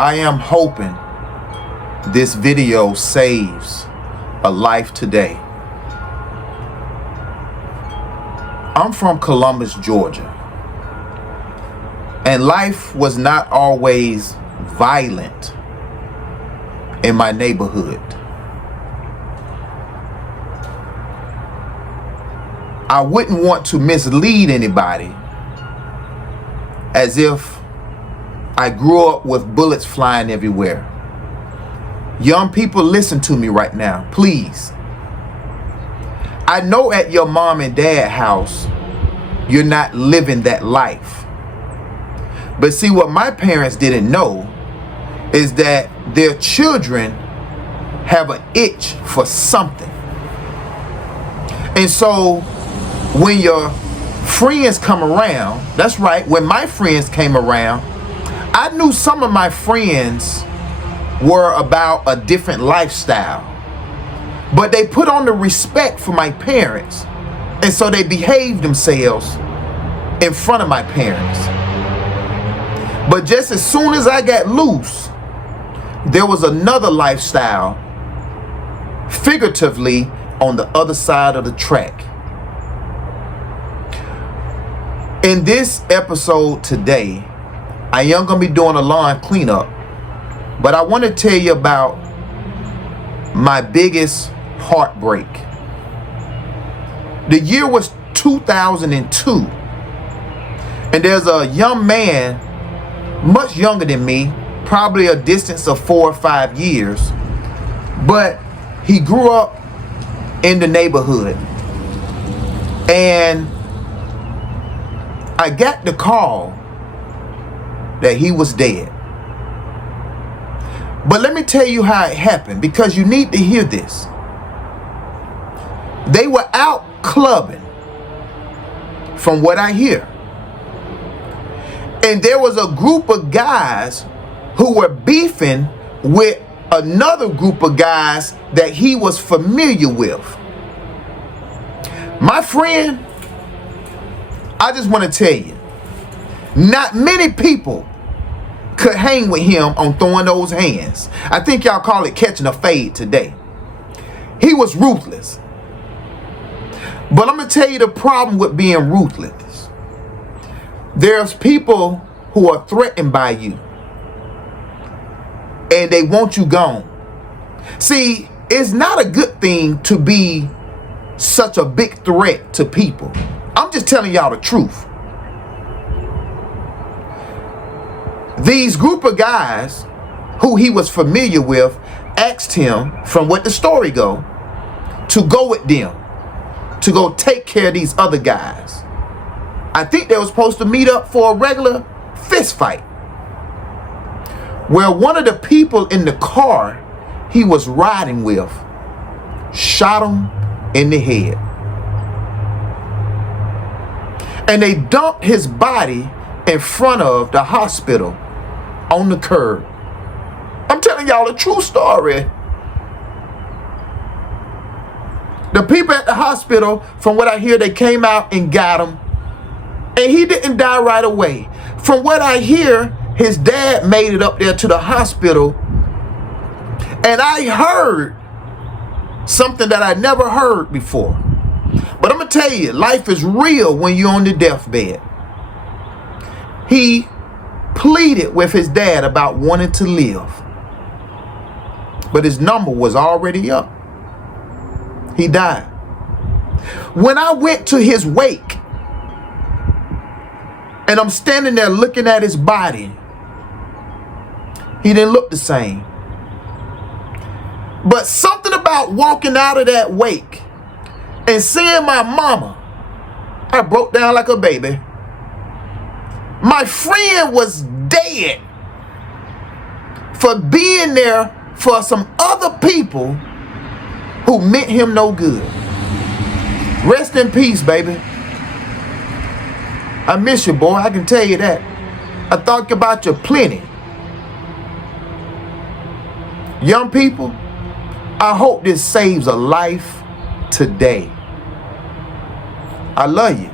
I am hoping this video saves a life today. I'm from Columbus, Georgia, and life was not always violent in my neighborhood. I wouldn't want to mislead anybody as if I grew up with bullets flying everywhere. Young people, listen to me right now, please. I know at your mom and dad house, you're not living that life. But see, what my parents didn't know is that their children have an itch for something. And so when your friends come around, that's right, when my friends came around, I knew some of my friends were about a different lifestyle, but they put on the respect for my parents, and so they behaved themselves in front of my parents. But just as soon as I got loose, there was another lifestyle, figuratively, on the other side of the track. In this episode today, I am going to be doing a lawn cleanup, but I want to tell you about my biggest heartbreak. The year was 2002, and there's a young man, much younger than me, probably a distance of 4 or 5 years, but he grew up in the neighborhood, and I got the call that he was dead. But let me tell you how it happened, because you need to hear this. They were out clubbing, from what I hear. And there was a group of guys who were beefing with another group of guys that he was familiar with. My friend, I just want to tell you, not many people could hang with him on throwing those hands. I think y'all call it catching a fade today. He was ruthless. But I'm going to tell you the problem with being ruthless. There's people who are threatened by you, and they want you gone. See, it's not a good thing to be such a big threat to people. I'm just telling y'all the truth. These group of guys who he was familiar with asked him, from what the story go, to go with them, to go take care of these other guys. I think they were supposed to meet up for a regular fist fight. Well, one of the people in the car he was riding with shot him in the head. And they dumped his body in front of the hospital on the curb. I'm telling y'all a true story. The people at the hospital, from what I hear, they came out and got him. And he didn't die right away. From what I hear, his dad made it up there to the hospital. And I heard something that I never heard before. But I'm going to tell you, life is real when you're on the deathbed. He pleaded with his dad about wanting to live, but his number was already up. He died. When I went to his wake, and I'm standing there looking at his body, he didn't look the same. But something about walking out of that wake and seeing my mama, I broke down like a baby. My friend was dead for being there for some other people who meant him no good. Rest in peace, baby. I miss you, boy. I can tell you that. I thought about you plenty. Young people, I hope this saves a life today. I love you.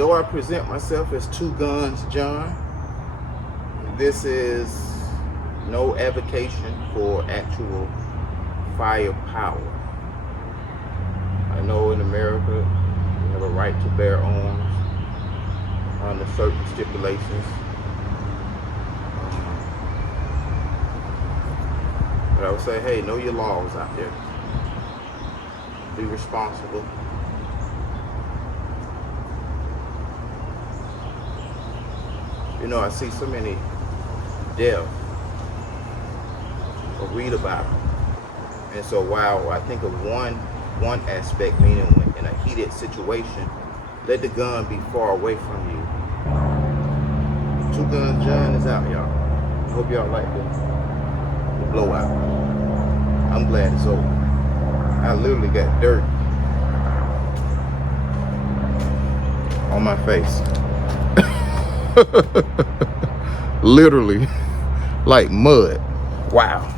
though I present myself as Two Guns John, this is no advocation for actual firepower. I know in America we have a right to bear arms under certain stipulations. But I would say, hey, know your laws out there. Be responsible. You know, I see so many deaths or read about them. And so while I think of one aspect, meaning when in a heated situation, let the gun be far away from you. Two Guns John is out, y'all. I hope y'all like the blowout. I'm glad it's over. I literally got dirt on my face. Literally like mud. Wow.